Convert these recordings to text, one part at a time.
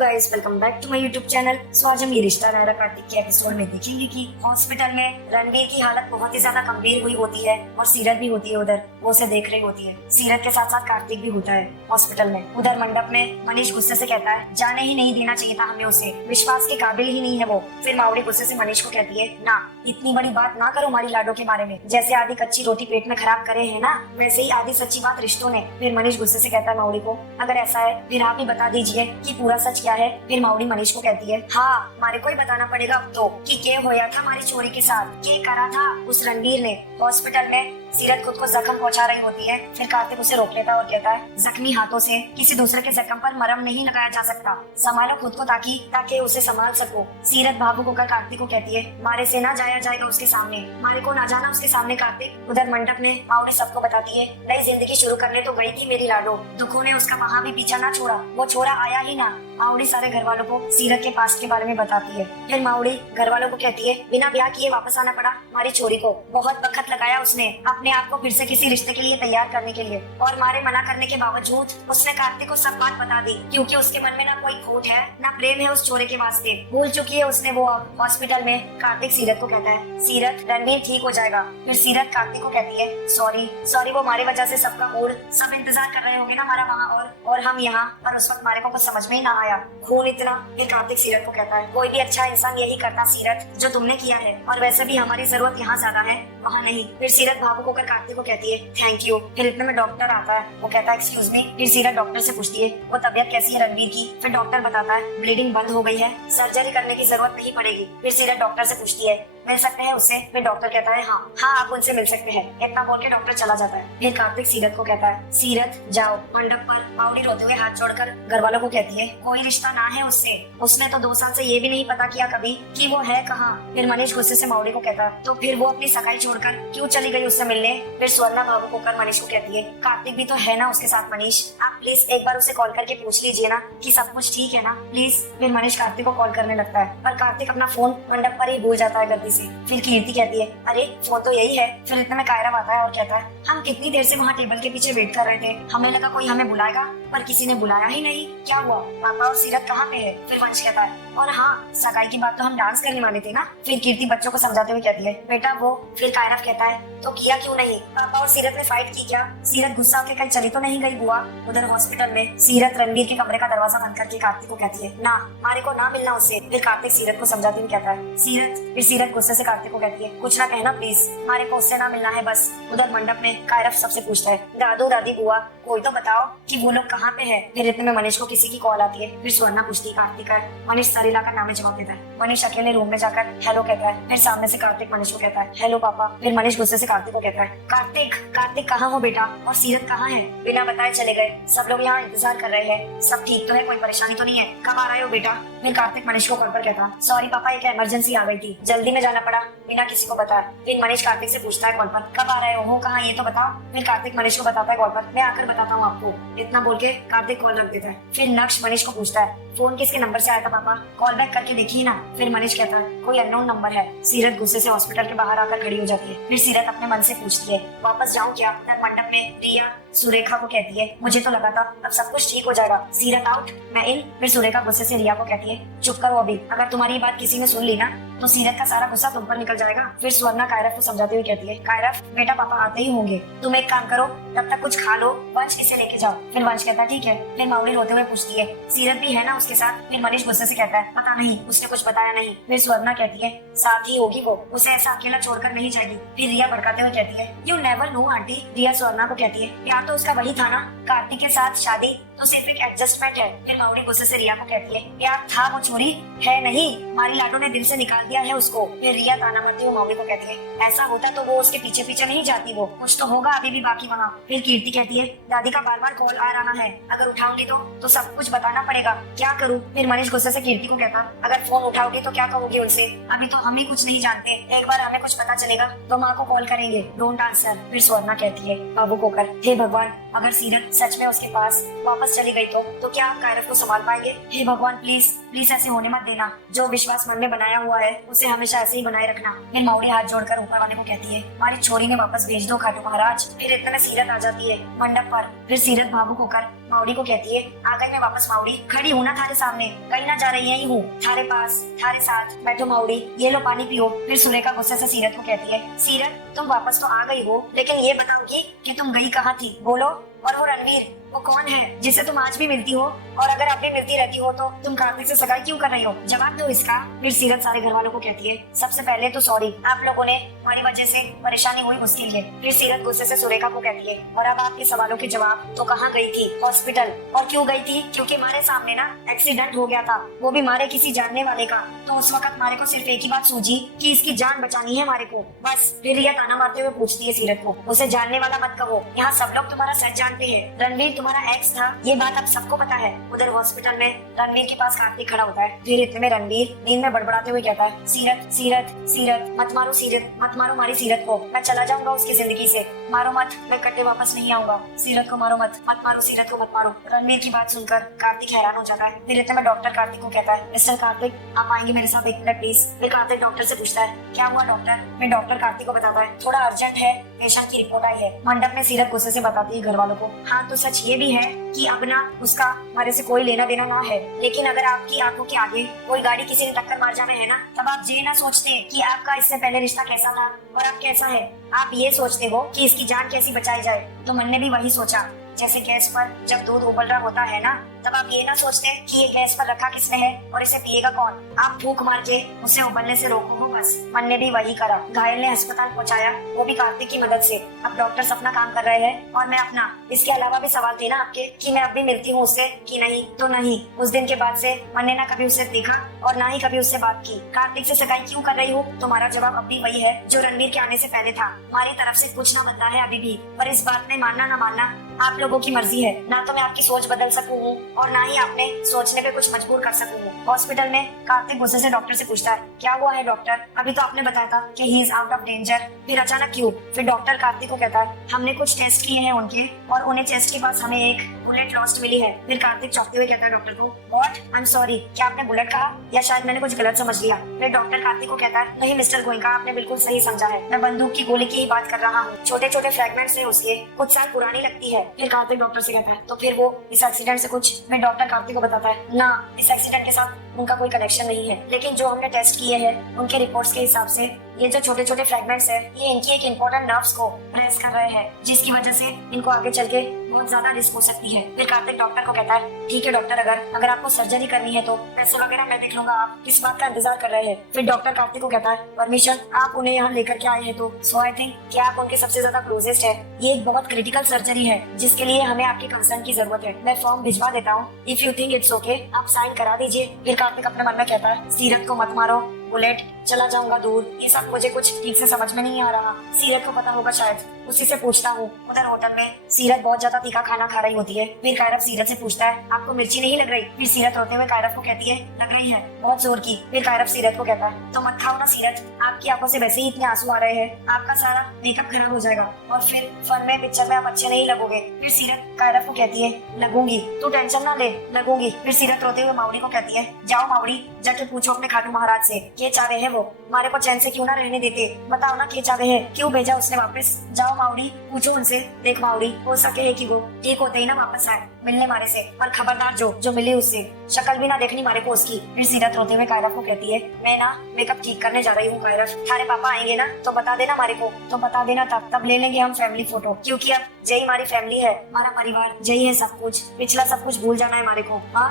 Guys, welcome back to my YouTube channel. So आज हम ये रिश्ता नायरा कार्तिक के एपिसोड में देखेंगे कि हॉस्पिटल में रणवीर की हालत बहुत ही ज्यादा गंभीर हुई होती है और सीरत भी होती है उधर, वो उसे देख रही होती है। सीरत के साथ साथ कार्तिक भी होता है हॉस्पिटल में। उधर मंडप में मनीष गुस्से से कहता है जाने ही नहीं देना चाहिए था हमें उसे, विश्वास के काबिल ही नहीं है वो। फिर मावड़ी गुस्से से मनीष को कहती है ना, इतनी बड़ी बात ना करो हमारी लाडो के बारे में, जैसे आधी कच्ची रोटी पेट में खराब करे है ना, वैसे ही आधी सच्ची बात रिश्तों ने। फिर मनीष गुस्से से कहता है मावड़ी को, अगर ऐसा है फिर आप ही बता दीजिए कि पूरा सच क्या है। फिर मावड़ी मनीष को कहती है हाँ, हमारे को ही बताना पड़ेगा अब तो कि क्या होया था हमारी चोरी के साथ, क्या करा था उस रणवीर ने। हॉस्पिटल में सीरत खुद को जख्म पहुंचा रही होती है। फिर कार्तिक उसे रोक लेता है और कहता है जख्मी हाथों से किसी दूसरे के जख्म पर मरहम नहीं लगाया जा सकता, संभालो खुद को ताकि उसे संभाल सको। सीरत भावुक होकर कार्तिक को कहती है मारे से ना जाया जाएगा उसके सामने, मारे को ना जाना उसके सामने कार्तिक। उधर मंडप में मावड़ी सबको बताती है नई जिंदगी शुरू करने तो गई थी मेरी लाडो, दुखों ने उसका वहाँ भी पीछा ना छोड़ा, वो छोरा आया ही ना। मावड़ी सारे घर वालों को सीरत के पास्ट के बारे में बताती है। फिर मावड़ी घर वालों को कहती है बिना ब्याह किए वापस आना पड़ा हमारी छोरी को, बहुत वक्त लगाया उसने अपने आप को फिर से किसी रिश्ते के लिए तैयार करने के लिए, और मारे मना करने के बावजूद उसने कार्तिक को सब बात बता दी, क्योंकि उसके मन में ना कोई खोट है ना प्रेम है उस छोरे के वास्ते, भूल चुकी है उसने वो। हॉस्पिटल में कार्तिक सीरत को कहता है सीरत रणवीर ठीक हो जाएगा। फिर सीरत कार्तिक को कहती है सॉरी वो हमारी वजह से सबका मूड, सब इंतजार कर रहे होंगे ना हमारा वहाँ और हम यहाँ, पर उस वक्त हमारे को कुछ समझ में ही ना आया, खून इतना। फिर कार्तिक सीरत को कहता है कोई भी अच्छा इंसान यही करता सीरत जो तुमने किया है, और वैसे भी हमारी जरूरत यहाँ ज्यादा है वहाँ नहीं। फिर सीरत भावुक होकर कार्तिक को कहती है थैंक यू। फिर इतने में डॉक्टर आता है, वो कहता है एक्सक्यूज मी। फिर सीरत डॉक्टर से पूछती है वो तबियत कैसी है रणवीर की। फिर डॉक्टर बताता है ब्लीडिंग बंद हो गई है, सर्जरी करने की जरूरत नहीं पड़ेगी। फिर सीरत डॉक्टर से पूछती है मिल सकते हैं उससे। फिर डॉक्टर कहता है हाँ आप उनसे मिल सकते हैं। इतना बोल के डॉक्टर चला जाता है। फिर कार्तिक सीरत को कहता है सीरत जाओ। मंडप पर मावड़ी रोते हुए हाथ जोड़कर घर वालों को कहती है कोई रिश्ता ना है उससे, उसने तो 2 साल से ये भी नहीं पता किया कभी कि वो है कहाँ। फिर मनीष गुस्से से मावड़ी को कहता है तो फिर वो अपनी सगाई छोड़कर क्यों चली गई उससे मिलने। फिर स्वर्णा भावुक होकर मनीष को कहती है कार्तिक भी तो है ना उसके साथ मनीष, आप प्लीज एक बार उसे कॉल करके पूछ लीजिए ना कि सब कुछ ठीक है ना प्लीज। फिर मनीष कार्तिक को कॉल करने लगता है, पर कार्तिक अपना फोन मंडप पर ही भूल जाता है गलती से। फिर कीर्ति कहती है अरे फोन तो यही है। फिर इतने में कायरव आता है और कहता है हम कितनी देर से वहाँ टेबल के पीछे वेट कर रहे थे, हमें लगा कोई हमें बुलाएगा पर किसी ने बुलाया ही नहीं, क्या हुआ पापा और सीरत कहाँ पे है। फिर वंश कहता है और हाँ सगाई की बात तो हम डांस करने वाले थे ना। फिर कीर्ति बच्चों को समझाते हुए कहती है बेटा वो। फिर कायरव कहता है तो किया क्यों नहीं, पापा और सीरत ने फाइट की क्या। सीरत गुस्सा होकर कहीं चली तो नहीं गई बुआ। उधर हॉस्पिटल में सीरत रणवीर के कमरे का दरवाजा बंद करके कार्तिक को कहती है ना मारे को ना मिलना उससे। फिर कार्तिक सीरत को समझाते हुए कहता है सीरत। फिर सीरत गुस्से से कार्तिक को कहती है कुछ ना कहना प्लीज, मारे को उससे ना मिलना है बस। उधर मंडप में कायरव सबसे पूछता है दादू दादी बुआ कोई तो बताओ कि वो लोग कहाँ पे है। फिर इतने में मनीष को किसी की कॉल आती है। फिर स्वर्णा पूछती है कार्तिक है। मनीष सरीला का नाम जवाब देता है। मनीष अकेले रूम में जाकर हेलो कहता है। फिर सामने से कार्तिक मनीष को कहता है हेलो पापा। फिर मनीष गुस्से से कार्तिक को कहता है कार्तिक कहाँ हो बेटा, और सीरत कहाँ है, बिना बताए चले गए, सब लोग यहाँ इंतजार कर रहे हैं, सब ठीक तो है, कोई परेशानी तो नहीं है, कब आ रहे हो बेटा। फिर कार्तिक मनीष को कॉल पर कहता सॉरी पापा एक इमरजेंसी आ गई थी, जल्दी में जाना पड़ा बिना किसी को बताया। फिर मनीष कार्तिक से पूछता है कॉल पर कब आ रहे हो कहाँ ये तो बताओ। फिर कार्तिक मनीष को बताता है कॉल पर मैं आकर बताता हूँ आपको। इतना बोल के कार्तिक कॉल रख देता है। फिर नक्श मनीष को पूछता है फोन किसके नंबर से आया था पापा, कॉल बैक करके देखिए ना। फिर मनीष कहता है कोई अननोन नंबर है। सीरत गुस्से से हॉस्पिटल के बाहर आकर खड़ी हो जाती है। फिर सीरत अपने मन से पूछती है वापस जाऊँ क्या। मंडप में रिया सुरेखा को कहती है मुझे तो लगा था अब सब कुछ ठीक हो जाएगा, सीरत आउट मैं इन। फिर सुरेखा गुस्से से रिया को कहती है चुप करो अभी, अगर तुम्हारी बात किसी ने सुन ली ना तो सीरत का सारा गुस्सा तुम पर निकल जाएगा। फिर स्वर्णा कायरव को समझाते हुए कहती है कायरव बेटा पापा आते ही होंगे, तुम एक काम करो तब तक कुछ खा लो, वंश इसे लेके जाओ। फिर वंश कहता है ठीक है। फिर मावड़ी रोते हुए पूछती है सीरत भी है ना उसके साथ। फिर मनीष गुस्से से कहता है पता नहीं, उसने कुछ बताया नहीं। फिर स्वर्णा कहती है साथ ही होगी वो, उसे ऐसा अकेला छोड़कर नहीं जाएगी। फिर रिया भड़काते हुए कहती है यू नेवर नो आंटी। रिया स्वर्णा को कहती है प्यार तो उसका वही था ना, कार्तिक के साथ शादी तो सिर्फ एक एडजस्टमेंट है। फिर मावड़ी गुस्से से रिया को कहती है प्यार था वो छोरी है नहीं, हमारी लाडो ने दिल से निकाल दिया है उसको। फिर रिया ताना मारती हुई मावड़ी को कहती है ऐसा होता तो वो उसके पीछे पीछे नहीं जाती, वो कुछ तो होगा अभी भी बाकी वहाँ। फिर कीर्ति कहती है दादी का बार बार कॉल आ रहा है, अगर उठाऊंगी तो सब कुछ बताना पड़ेगा, क्या करूँ। फिर मनीष गुस्से से कीर्ति को कहता अगर फोन उठाओगे तो क्या कहोगे उनसे, अभी तो हम ही कुछ नहीं जानते, एक बार हमें कुछ पता चलेगा तो माँ को कॉल करेंगे, डोंट आंसर। फिर स्वर्णा कहती है भावुक होकर हे भगवान अगर सीरत सच में उसके पास वापस चली गई तो क्या आप कायरव को संभाल पाएंगे। हे भगवान प्लीज ऐसे होने मत देना, जो विश्वास मन में बनाया हुआ है उसे हमेशा ऐसे ही बनाए रखना। फिर मावड़ी हाथ जोड़कर ऊपर वाले को कहती है हमारी छोरी ने वापस भेज दो खाटू महाराज। फिर इतने में सीरत आ जाती है मंडप पर। फिर सीरत भावुक होकर माउडी को कहती है, आ गई मैं वापस माउडी, खड़ी हूँ ना थारे सामने, कहीं ना जा रही, यही हूँ थारे पास, थारे साथ, बैठो माउडी, ये लो पानी पियो। फिर सुलेखा गुस्से से सीरत को कहती है, सीरत तुम वापस तो आ गई हो, लेकिन ये बताओ कि तुम गई कहाँ थी, बोलो। और वो रणवीर, वो कौन है जिससे तुम आज भी मिलती हो, और अगर अब भी मिलती रहती हो तो तुम कार्तिक से सगाई क्यों कर रही हो, जवाब दो इसका। फिर सीरत सारे घर वालों को कहती है, सबसे पहले तो सॉरी, आप लोगों ने हमारी वजह से परेशानी हुई उसके लिए। फिर सीरत गुस्से से सुरेखा को कहती है, और अब आपके सवालों के जवाब, तो कहाँ गई थी, हॉस्पिटल, और क्यों गई थी, क्योंकि हमारे सामने ना एक्सीडेंट हो गया था, वो भी हमारे किसी जानने वाले का, तो उस वक्त हमारे को सिर्फ एक ही बात सूझी कि इसकी जान बचानी है हमारे को, बस। फिर रिया ताना मारते हुए पूछती है सीरत को, उसे जानने वाला मत कहो, यहाँ सब लोग तुम्हारा सच जानते हैं, रणवीर तुम्हारा एक्स था, ये बात अब सबको पता है। उधर हॉस्पिटल में रणवीर के पास कार्तिक खड़ा होता है। फिर इतने में रणवीर नींद में बड़बड़ाते हुए कहता है, सीरत सीरत सीरत मत मारो, सीरत मत मारो हमारी सीरत को, मैं चला जाऊंगा उसकी जिंदगी से, मारो मत, मैं कट्टे वापस नहीं आऊंगा, सीरत को मारो मत, मत मारो सीरत को, मत मारो। रणवीर की बात सुनकर कार्तिक हैरान हो जाता है। फिर इतने में डॉक्टर कार्तिक को कहता है, मिस्टर कार्तिक आप आएंगे मेरे साथ एक मिनट प्लीज। फिर कार्तिक डॉक्टर से पूछता है, क्या हुआ डॉक्टर। फिर डॉक्टर कार्तिक को बताता है, थोड़ा अर्जेंट है, पेशेंट की रिपोर्ट आई है। मंडप में सीरत गुस्से से बताती है घर वालों को, हाँ तो सच ये भी है कि अब ना उसका हमारे से कोई लेना देना ना है, लेकिन अगर आपकी आंखों के आगे कोई गाड़ी किसी ने टक्कर मार जावे है ना, तब आप ये ना सोचते कि आपका इससे पहले रिश्ता कैसा था और अब कैसा है, आप ये सोचते हो कि इसकी जान कैसी बचाई जाए। तो मन ने भी वही सोचा, जैसे गैस पर जब दूध उबल रहा होता है ना, तब आप ये ना सोचते कि ये गैस पर रखा किसने है और इसे पिएगा कौन, आप फूंक मार के उसे उबलने से रोको हो बस। मन ने भी वही करा, घायल ने अस्पताल पहुंचाया, वो भी कार्तिक की मदद से। अब डॉक्टर्स अपना काम कर रहे हैं और मैं अपना। इसके अलावा भी सवाल थे ना आपके कि मैं अब भी मिलती हूँ उससे कि नहीं, तो नहीं। उस दिन के बाद से मन ने ना कभी उसे देखा और ना ही कभी उससे बात की। कार्तिक से सगाई क्यों कर रही हूँ, तुम्हारा जवाब अब भी वही है जो रणवीर के आने से पहले था। हमारी तरफ से कुछ ना बदला है अभी भी, पर इस बात में मानना ना मानना आप लोगों की मर्जी है। ना तो मैं आपकी सोच बदल सकूँ और ना ही आपने सोचने पे कुछ मजबूर कर सकूँ। हॉस्पिटल में कार्तिक गुस्से से डॉक्टर से पूछता है, क्या हुआ है डॉक्टर, अभी तो आपने बताया था कि he is out of danger, फिर अचानक क्यों। फिर डॉक्टर कार्तिक को कहता है, हमने कुछ टेस्ट किए हैं उनके और उन्हें चेस्ट के पास हमें एक बुलेट लॉस्ट मिली है। फिर कार्तिक चौंकते हुए कहता है डॉक्टर को, व्हाट, आई एम सॉरी, क्या आपने बुलेट कहा या शायद मैंने कुछ गलत समझ लिया। फिर डॉक्टर कार्तिक को कहता है, नहीं मिस्टर गोइंका, आपने बिल्कुल सही समझा है, मैं बंदूक की गोली की ही बात कर रहा हूँ, छोटे छोटे फ्रैगमेंट्स हैं उसके, कुछ साल पुरानी लगती है। फिर कार्तिक डॉक्टर से कहता है, तो फिर वो इस एक्सीडेंट से कुछ। फिर डॉक्टर कार्तिक को बताता है, ना इस एक्सीडेंट के साथ उनका कोई कनेक्शन नहीं है, लेकिन जो हमने टेस्ट किए हैं उनके रिपोर्ट्स के हिसाब से ये जो छोटे छोटे फ्रैगमेंट्स है ये इनकी एक इम्पोर्टेंट नर्व्स को प्रेस कर रहे हैं, जिसकी वजह से इनको आगे चल के बहुत ज्यादा रिस्क हो सकती है। फिर कार्तिक डॉक्टर को कहता है, ठीक है डॉक्टर, अगर आपको सर्जरी करनी है तो पैसे वगैरह मैं देख लूंगा, आप किस बात का इंतजार कर रहे हैं। फिर डॉक्टर कार्तिक को कहता है, परमिशन, आप उन्हें यहाँ लेकर के आए हैं तो सो आई थिंक कि आप उनके सबसे ज्यादा क्लोजेस्ट है। ये एक बहुत क्रिटिकल सर्जरी है जिसके लिए हमें आपके कंसर्न की जरूरत है। मैं फॉर्म भिजवा देता हूँ, if you think it's okay आप साइन करा दीजिए। फिर कार्तिक अपने मन में कहता है, सीरत को मत मारो, बुलेट, चला जाऊंगा दूर, ये सब मुझे कुछ ठीक से समझ में नहीं आ रहा। सीरत को पता होगा शायद, उसी से पूछता हूँ। उधर होटल में सीरत बहुत ज्यादा तीखा खाना खा रही होती है। फिर कायरव सीरत से पूछता है, आपको मिर्ची नहीं लग रही। फिर सीरत रोते हुए कायरव को कहती है, लग रही है, बहुत जोर की। फिर कायरव सीरत को कहता है, तो मत खाओ ना सीरत, आपकी आंखों से वैसे ही इतने आंसू आ रहे हैं, आपका सारा मेकअप खराब हो जाएगा और फिर फन में पिक्चर में आप अच्छे नहीं लगोगे। फिर सीरत कायरव को कहती है, लगूंगी, तू टेंशन ना ले, लगूंगी। फिर सीरत रोते हुए मावड़ी को कहती है, जाओ मावड़ी, जाके पूछो अपने खाटू महाराज से के चाहे है वो, हमारे को चैन से क्यों ना रहने देते, बताओ ना के चाहे है, क्यों भेजा उसने वापस। जाओ मावड़ी, पूछो उनसे। देख मावड़ी, हो सके है कि वो ठीक होते ही ना वापस आए मिलने मारे से, पर खबरदार जो मिली उससे शक्ल भी ना देखनी मारे को उसकी। फिर सीरत रोते हुए कायरव को कहती है, मैं ना मेकअप ठीक करने जा रही हूँ कायरव, थारे पापा आएंगे ना तो बता देना मारे को, तो बता देना, तब ले लेंगे हम फैमिली फोटो, क्योंकि अब जय हमारी फैमिली है, हमारा परिवार, जय है सब कुछ, पिछला सब कुछ भूल जाना है मारे को। हाँ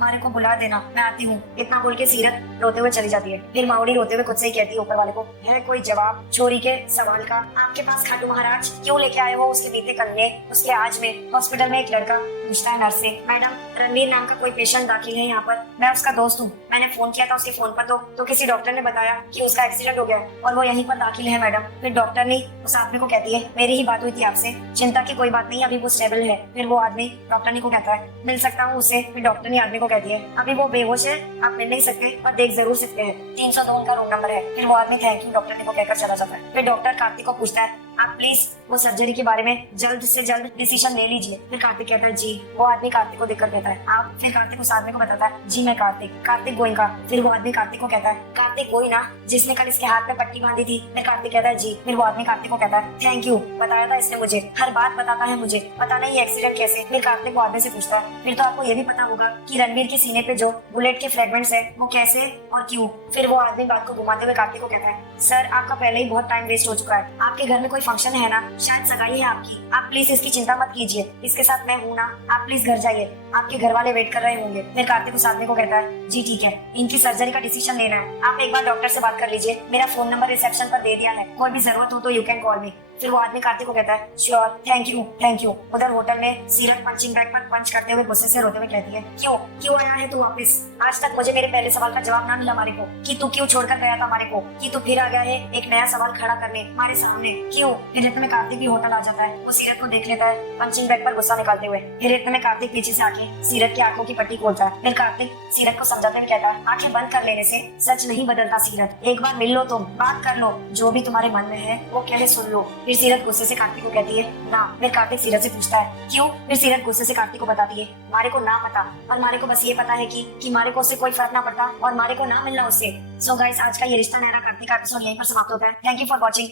मारे को बुला देना, मैं आती हूँ। इतना बोल के सीरत रोते हुए चली जाती है। फिर मावड़ी रोते हुए खुद से ही कहती है ऊपर वाले को, है कोई जवाब छोरी के सवाल का आपके पास खाटू महाराज, क्यों लेके आए हो उसके बीते कल में, उसके आज में। हॉस्पिटल में एक लड़का पूछता है नर्स से, मैडम रणवीर नाम का कोई पेशेंट दाखिल है यहाँ पर, मैं उसका दोस्त हूँ, मैंने फोन किया था उसके फोन पर तो किसी डॉक्टर ने बताया कि उसका एक्सीडेंट हो गया और वो यहीं पर दाखिल है मैडम। फिर डॉक्टर ने उस आदमी को कहती है, मेरी ही बात हुई थी आपसे, चिंता की कोई बात नहीं, अभी वो स्टेबल है। फिर वो आदमी डॉक्टर को कहता है, मिल सकता हूँ उसे। फिर डॉक्टर ने आदमी को कहती है, अभी वो बेहोश है, आप मिल नहीं सकते पर देख जरूर सकते हैं, 302 उनका रूम नंबर है। फिर वो आदमी थैंक यू डॉक्टर को कहकर चला जाता है। फिर डॉक्टर कार्तिक को पूछता है, आप प्लीज वो सर्जरी के बारे में जल्द से जल्द डिसीजन ले लीजिए। फिर कार्तिक कहता है जी। वो आदमी कार्तिक को देखकर कहता है आप। फिर कार्तिक उस आदमी को बताता है जी मैं कार्तिक गोइंका। फिर वो आदमी कार्तिक को कहता है कार्तिक गोई ना जिसने कल इसके हाथ में पट्टी बांधी थी। फिर कार्तिक कहता है जी। फिर वो आदमी कार्तिक को कहता है थैंक यू, बताया था इसने मुझे, हर बात बताता है मुझे, पता नहीं ये एक्सीडेंट कैसे। फिर कार्तिक वो आदमी से पूछता है फिर तो आपको ये भी पता होगा कि रणवीर के सीने पे जो बुलेट के फ्रेगमेंट्स है वो कैसे और क्यों। फिर वो आदमी बात को घुमाते हुए कार्तिक को कहता है सर आपका पहले ही बहुत टाइम वेस्ट हो चुका है, आपके घर में कोई फंक्शन है ना, शायद सगाई है आपकी, आप प्लीज इसकी चिंता मत कीजिए, इसके साथ मैं हूँ ना, आप प्लीज घर जाइए, आपके घर वाले वेट कर रहे होंगे। फिर कार्तिक उस आदमी को कहता है जी ठीक है, इनकी सर्जरी का डिसीजन लेना है, आप एक बार डॉक्टर से बात कर लीजिए, मेरा फोन नंबर रिसेप्शन पर दे दिया है, कोई भी जरूरत हो तो यू कैन कॉल मी। फिर वो आदमी कार्तिक को कहता है श्योर, थैंक यू। उधर होटल में सीरत पंचिंग बैग पर पंच करते हुए गुस्से से रोते हुए कहती है क्यों आया है तू वापस, आज तक मुझे मेरे पहले सवाल का जवाब ना मिला हमारे को कि तू क्यों छोड़कर गया था हमारे को, कि तू फिर आ गया है एक नया सवाल खड़ा करने हमारे सामने, क्यों। फिर इतने में कार्तिक भी होटल आ जाता है, वो सीरत को देख लेता है पंचिंग बैग पर गुस्सा निकालते हुए। फिर इतने में कार्तिक पीछे से आके सीरत की आंखों की पट्टी खोलता है। फिर कार्तिक सीरत को समझाते हुए कहता है आंखें बंद कर लेने से सच नहीं बदलता सीरत, एक बार मिल लो तुम, बात कर लो, जो भी तुम्हारे मन में है वो कहे सुन लो। फिर सीरत गुस्से से कार्तिक को कहती है ना। फिर कार्तिक सीरत से पूछता है क्यों। फिर सीरत गुस्से से कार्तिक को बताती है मारे को ना पता, और मारे को बस ये पता है कि मारे को उससे कोई फर्क ना पड़ता और मारे को ना मिलना उससे। सो गाइस आज का ये रिश्ता नैरा कार्तिक का एपिसोड यहीं पर समाप्त होता है। Thank you for watching.